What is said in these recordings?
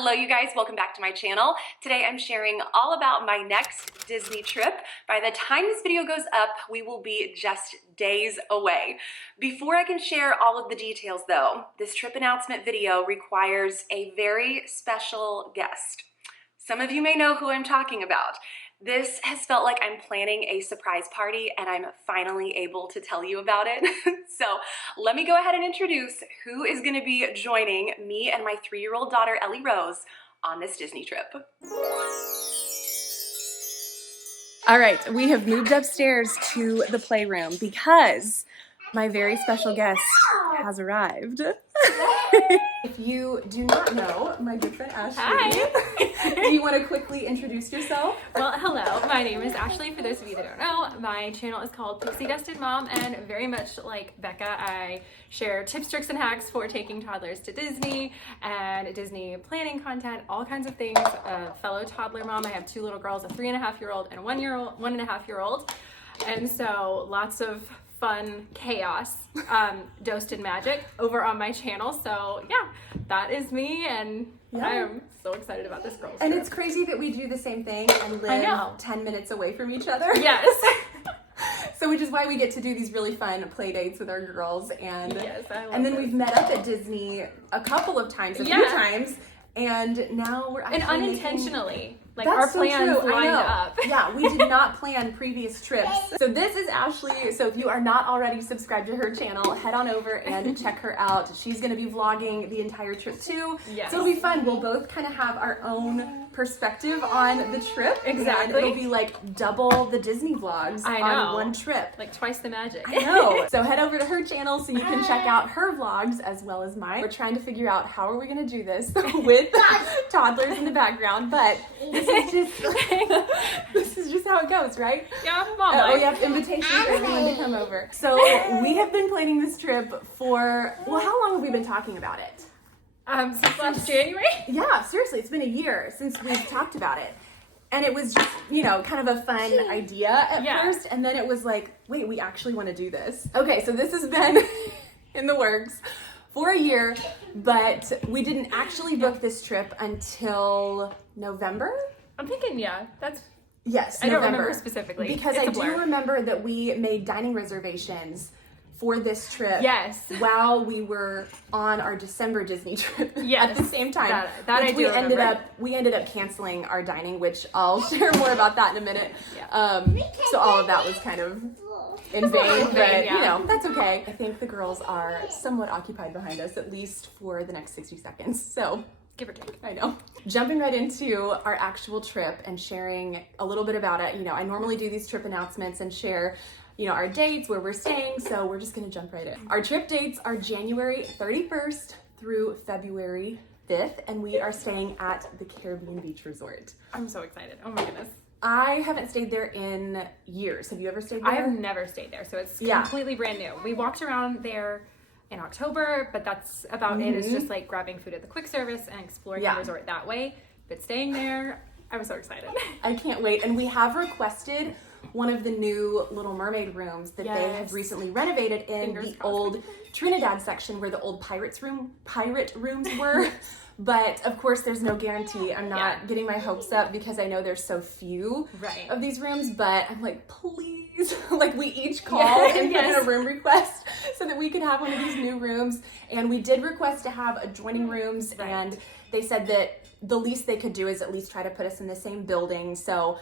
Hello you guys, welcome back to my channel. Today I'm sharing all about my next Disney trip. By the time this video goes up, we will be just days away. Before I can share all of the details though, this trip announcement video requires a very special guest. Some of you may know who I'm talking about. This has felt like I'm planning a surprise party and I'm finally able to tell you about it. So let me go ahead and introduce who is gonna be joining me and my 3-year-old daughter, Ellie Rose, on this Disney trip. All right, we have moved upstairs to the playroom because my very special guest has arrived. If you do not know my good friend Ashley, hi. Do you want to quickly introduce yourself? Well, hello, my name is Ashley. For those of you that don't know, my channel is called Pixie Dusted Mom, and very much like Becca, I share tips, tricks, and hacks for taking toddlers to Disney and Disney planning content, all kinds of things. A fellow toddler mom. I have 2 little girls, a 3.5-year-old and a 1.5-year-old, and so lots of fun chaos dosed in magic over on my channel. So yeah, that is me, and I am so excited about this girl's And trip. It's crazy that we do the same thing and live 10 minutes away from each other. Yes. So which is why we get to do these really fun play dates with our girls, and Yes, I love and then this. we've met up at Disney a couple of times, a few times, and now we're actually And unintentionally, like That's our so plans true. I lined know. up. Yeah, we did not plan previous trips. So this is Ashley. So if you are not already subscribed to her channel, head on over and check her out. She's going to be vlogging the entire trip too. Yes. So it'll be fun. We'll both kind of have our own perspective on the trip. Exactly. And it'll be like double the Disney vlogs on one trip. Like twice the magic. I know. So head over to her channel so you can check out her vlogs as well as mine. We're trying to figure out how are we going to do this with toddlers in the background, but this is just how it goes, right? Yeah, mom. We have invitations for everyone to come over. So we have been planning this trip for, well, how long have we been talking about it? Since last January? Yeah, seriously, it's been a year since we've talked about it. And it was just, kind of a fun idea at first. And then it was like, wait, we actually want to do this. Okay, so this has been in the works for a year, but we didn't actually book this trip until November? I'm thinking, that's... Yes, I don't November. remember specifically. Because It's I a blur. do remember that we made dining reservations for this trip. Yes. While we were on our December Disney trip. Yes. At the same time. That which I do remember. We ended up canceling our dining, which I'll share more about that in a minute. Yeah. So all of that was kind of in vain, but yeah. that's okay. I think the girls are somewhat occupied behind us, at least for the next 60 seconds. So Give or take. I know. Jumping right into our actual trip and sharing a little bit about it. I normally do these trip announcements and share, our dates, where we're staying. So we're just going to jump right in. Our trip dates are January 31st through February 5th, and we are staying at the Caribbean Beach Resort. I'm so excited. Oh my goodness. I haven't stayed there in years. Have you ever stayed there? I have never stayed there, so it's completely brand new. We walked around there in October, but that's about it. It's just like grabbing food at the quick service and exploring the resort that way. But staying there, I was so excited. I can't wait. And we have requested one of the new Little Mermaid rooms that they have recently renovated in the old Trinidad section where the old pirate rooms were. But of course, there's no guarantee. I'm not getting my hopes up because I know there's so few of these rooms, but I'm like, please, like we each called and put in a room request so that we could have one of these new rooms. And we did request to have adjoining rooms, and they said that the least they could do is at least try to put us in the same building. So,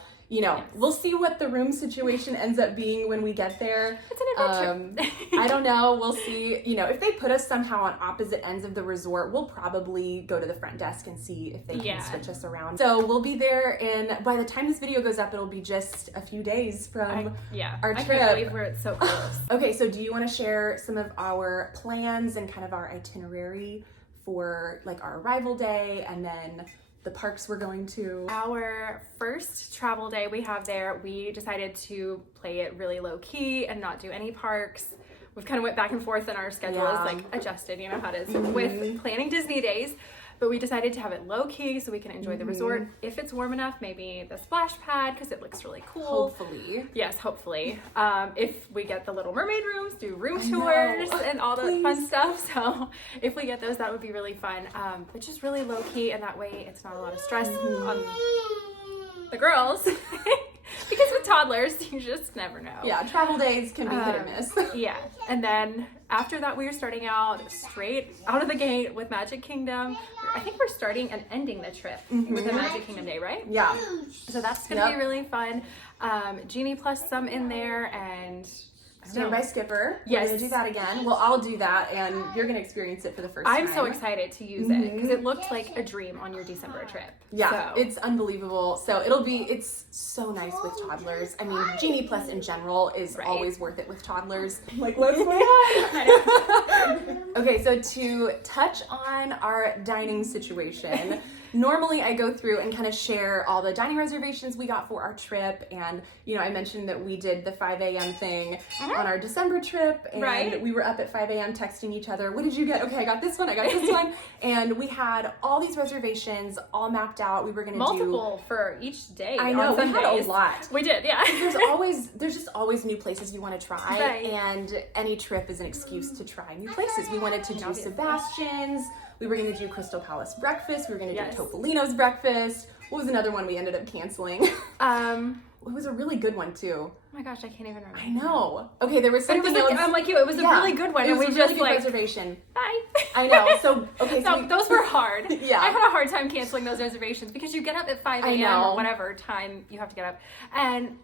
we'll see what the room situation ends up being when we get there. It's an adventure. I don't know. We'll see. If they put us somehow on opposite ends of the resort, we'll probably go to the front desk and see if they can switch us around. So we'll be there, and by the time this video goes up, it'll be just a few days from our trip. I can't believe we're so close. Okay, so do you want to share some of our plans and kind of our itinerary for like our arrival day and then the parks we're going to? Our first travel day we have there, we decided to play it really low key and not do any parks. We've kind of went back and forth and our schedule is like adjusted, you know how it is with planning Disney days. but we decided to have it low key so we can enjoy the resort. If it's warm enough, maybe the splash pad because it looks really cool. Hopefully. Yes, hopefully. If we get the Little Mermaid rooms, do room tours and all the fun stuff. So if we get those, that would be really fun. But just really low key, and that way it's not a lot of stress on the girls. Because with toddlers, you just never know. Yeah, travel days can be hit or miss. Yeah. And then after that, we are starting out straight out of the gate with Magic Kingdom. I think we're starting and ending the trip with a Magic Kingdom day, right? Yeah. So that's going to be really fun. Genie plus some in there, and Standby Skipper. Yes. We're going to do that again. Well, I'll do that, and you're going to experience it for the first time. I'm so excited to use it because it looked like a dream on your December trip. Yeah, it's unbelievable. So it's so nice with toddlers. I mean, Genie Plus in general is always worth it with toddlers. Like, what's going on? Okay, so to touch on our dining situation, normally I go through and kind of share all the dining reservations we got for our trip. And, I mentioned that we did the 5 a.m. thing on our December trip. And we were up at 5 a.m. texting each other. What did you get? Okay, I got this one. I got this one. And we had all these reservations all mapped out. We were going to do multiple for each day. I know, we had a lot. We did, yeah. There's just always new places you want to try. Right. And any trip is an excuse to try new places. We wanted to do Sebastian's. We were going to do Crystal Palace breakfast. We were going to do Topolino's breakfast. What was another one we ended up canceling? It was a really good one too. Oh my gosh, I can't even remember. I know. Okay, there was something else. I'm like you. It was a really good one, and we just really good reservation. Bye. I know. So those were hard. Yeah, I had a hard time canceling those reservations because you get up at 5 a.m. or whatever time you have to get up, and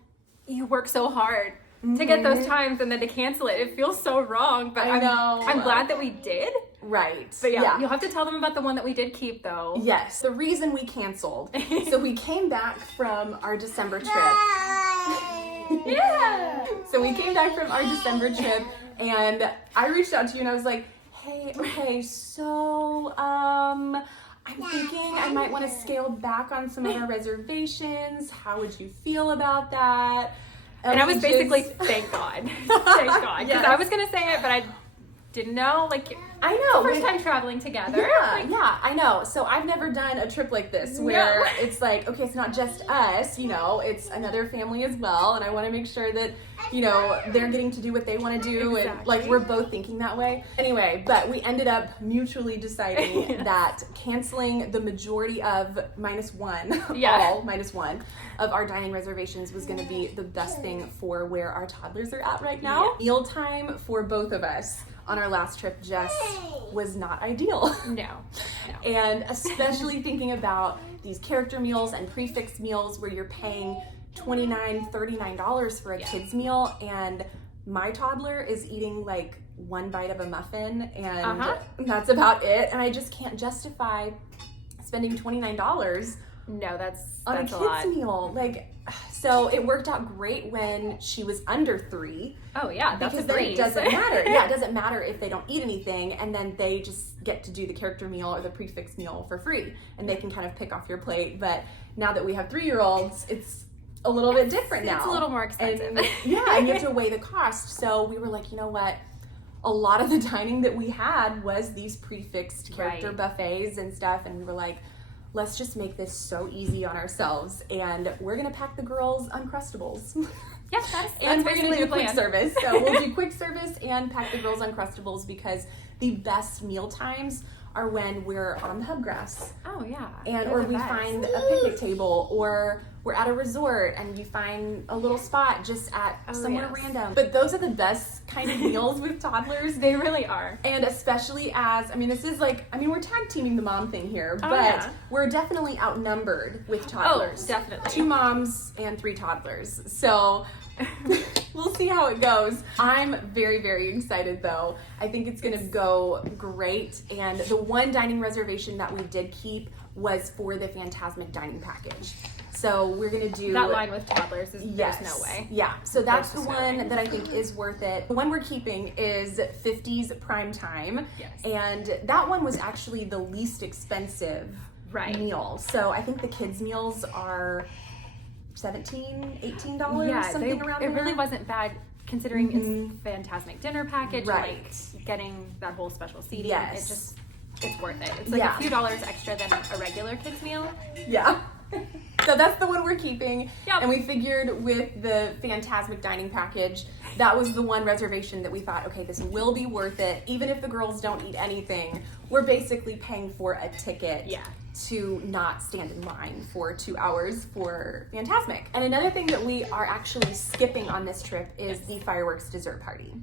you work so hard to get those times, and then to cancel it. It feels so wrong. But I'm glad that we did. Right. But yeah, you'll have to tell them about the one that we did keep, though. Yes. The reason we canceled. So we came back from our December trip. Yeah. So we came back from our December trip, and I reached out to you, and I was like, hey, okay, so, I'm thinking I might want to scale back on some of our reservations. How would you feel about that? And I was basically, thank God. Thank God. Because I was going to say it, but I didn't know. I know. First time traveling together. Yeah, I know. So I've never done a trip like this where it's like, okay, it's not just us, it's another family as well. And I want to make sure that, they're getting to do what they want to do. Exactly. And we're both thinking that way. Anyway, but we ended up mutually deciding that canceling the majority of all -1 of our dining reservations was going to be the best thing for where our toddlers are at right now. Yeah. Meal time for both of us on our last trip just was not ideal. No. And especially thinking about these character meals and prefix meals where you're paying $29, $39 for a kid's meal, and my toddler is eating one bite of a muffin, and that's about it. And I just can't justify spending $29 on a kid's meal. So it worked out great when she was under 3. Oh yeah, that's because then it doesn't matter. Yeah, it doesn't matter if they don't eat anything, and then they just get to do the character meal or the prefix meal for free, and they can kind of pick off your plate. But now that we have 3-year-olds, it's a little bit different now. It's a little more expensive. And you have to weigh the cost. So we were like, you know what? A lot of the dining that we had was these prefixed character buffets and stuff, and we were like, let's just make this so easy on ourselves, and we're gonna pack the girls Uncrustables. Yes, that's and we're gonna do quick plan. service. So we'll do quick service and pack the girls Uncrustables, because the best meal times are when we're on the hubgrass. Oh yeah. Or we find a picnic table, or we're at a resort and you find a little spot just at somewhere random. But those are the best kind of meals with toddlers. They really are. And especially this is we're tag teaming the mom thing here, but we're definitely outnumbered with toddlers. Oh, definitely. 2 moms and 3 toddlers. So we'll see how it goes. I'm very, very excited though. I think it's gonna go great. And the one dining reservation that we did keep was for the Fantasmic dining package. So we're gonna do that line with toddlers. There's no way. Yeah, so that's the one that I think is worth it. The one we're keeping is 50s Prime Time. Yes. And that one was actually the least expensive meal. So I think the kids' meals are $17, $18, something around there. It really wasn't bad considering it's Fantasmic dinner package, getting that whole special seating. Yes. It just it's worth it. It's like a few dollars extra than a regular kids meal. Yeah. So that's the one we're keeping. Yep. And we figured with the Fantasmic dining package, that was the one reservation that we thought, okay, this will be worth it. Even if the girls don't eat anything, we're basically paying for a ticket to not stand in line for 2 hours for Fantasmic. And another thing that we are actually skipping on this trip is the fireworks dessert party.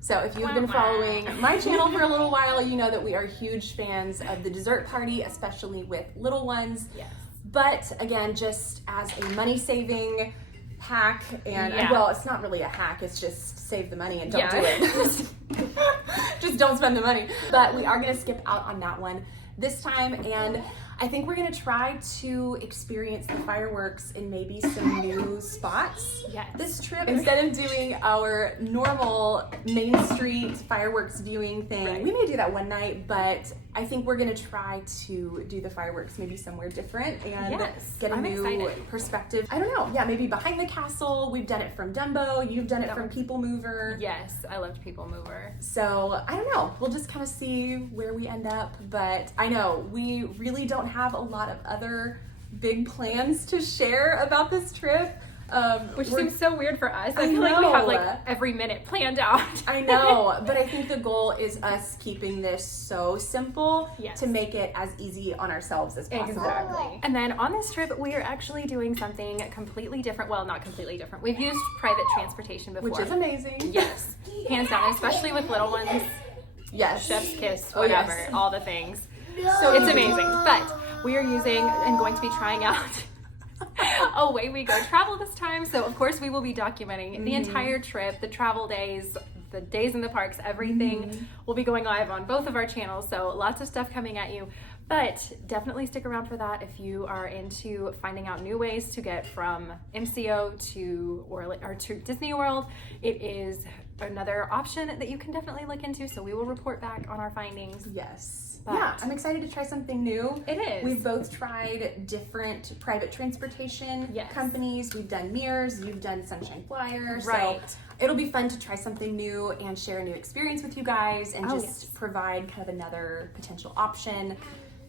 So if you've been following my channel for a little while, you know that we are huge fans of the dessert party, especially with little ones. Yes. But again, just as a money-saving hack, and well, it's not really a hack, it's just save the money and don't do it. Just don't spend the money. But we are gonna skip out on that one this time, and I think we're gonna try to experience the fireworks in maybe some new spots this trip. Instead of doing our normal Main Street fireworks viewing thing, we may do that one night, but I think we're gonna try to do the fireworks maybe somewhere different and get a new perspective. I don't know, maybe behind the castle. We've done it from Dumbo, you've done it from People Mover. Yes, I loved People Mover. So I don't know, we'll just kind of see where we end up, but I know we really don't have a lot of other big plans to share about this trip. Which seems so weird for us. I feel like we have like every minute planned out. I know, but I think the goal is us keeping this so simple to make it as easy on ourselves as possible. Exactly. And then on this trip, we are actually doing something completely different. Well, not completely different. We've used private transportation before. Which is amazing. Yes, hands down, especially with little ones. Yes. Chef's kiss, whatever, all the things. So it's amazing. But we are using and going to be trying out Away We Go travel this time. So of course we will be documenting the entire trip, the travel days, the days in the parks, everything will be going live on both of our channels. So lots of stuff coming at you. But definitely stick around for that if you are into finding out new ways to get from MCO to Disney World. It is another option that you can definitely look into. So we will report back on our findings. Yes. But I'm excited to try something new. It is. We've both tried different private transportation companies. We've done Mears, you've done Sunshine Flyer. Right. So it'll be fun to try something new and share a new experience with you guys and just provide kind of another potential option.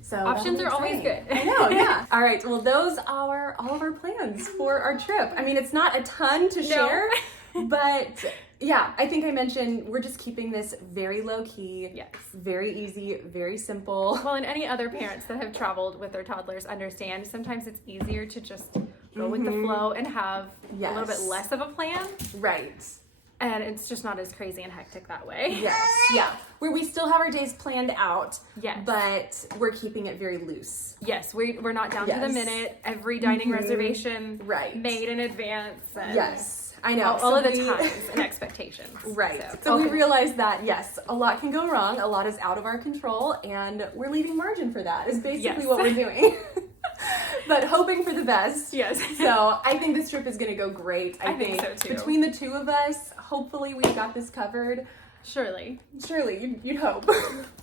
So options are always good. I know, yeah. All right, well, those are all of our plans for our trip. I mean, it's not a ton to share, but yeah, I think I mentioned we're just keeping this very low key, very easy, very simple. Well, and any other parents that have traveled with their toddlers understand sometimes it's easier to just go with the flow and have a little bit less of a plan. Right. And it's just not as crazy and hectic that way. Yes, yeah. Where we still have our days planned out, yes, but we're keeping it very loose. Yes, we're not down to the minute. Every dining reservation right made in advance. And yes, I know. All of the times and expectations. Right. So we realized that, yes, a lot can go wrong. A lot is out of our control, and we're leaving margin for that is basically what we're doing. But hoping for the best. Yes. So I think this trip is going to go great. I think so too. Between the two of us, hopefully we've got this covered. Surely, you'd hope.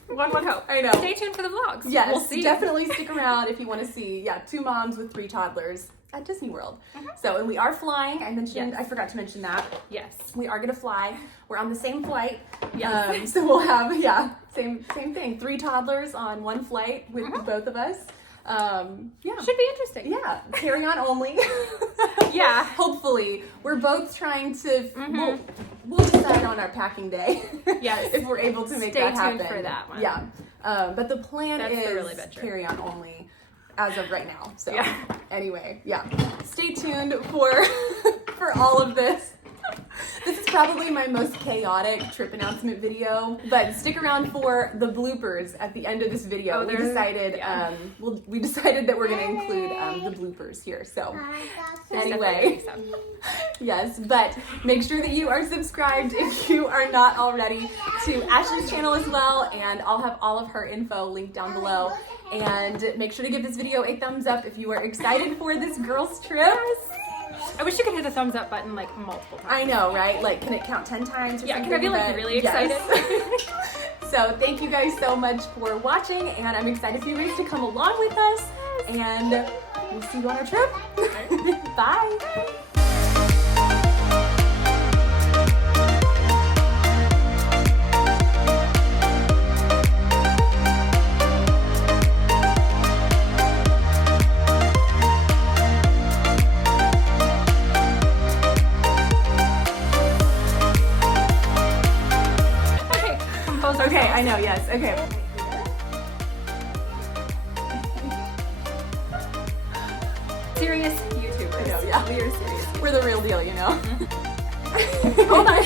One would hope. I know. Stay tuned for the vlogs. Yes, we'll see. Definitely stick around if you want to see, two moms with 3 toddlers at Disney World. So, and we are flying. I forgot to mention that. Yes. We are going to fly. We're on the same flight. Yes. So we'll have, same thing. 3 toddlers on one flight with both of us. Should be interesting. Yeah, carry on only. Yeah, hopefully we're both trying to we'll decide on our packing day. Yes, if we're able to make that happen. Stay tuned for that one. Yeah, but the plan is the really bad carry on only as of right now. So anyway, stay tuned for all of this. This is probably my most chaotic trip announcement video, but stick around for the bloopers at the end of this video. We decided that we're going to include the bloopers here. So anyway, yes, but make sure that you are subscribed if you are not already to Ashley's channel as well, and I'll have all of her info linked down below. And make sure to give this video a thumbs up if you are excited for this girls' trip. I wish you could hit the thumbs up button like multiple times. I know, right? Like, can it count 10 times or something? Can I be like really excited? So thank you guys so much for watching, and I'm excited for you guys to come along with us, and we'll see you on our trip. Bye. I know, yes. Okay. Serious YouTubers. I know, yeah. We are serious. We're the real deal, you know? Hold on.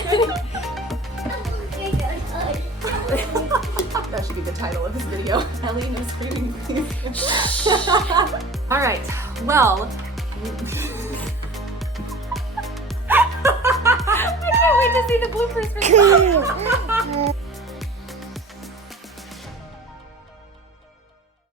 That should be the title of this video. Ellie, no screaming, please. All right, well. I can't wait to see the bloopers for this.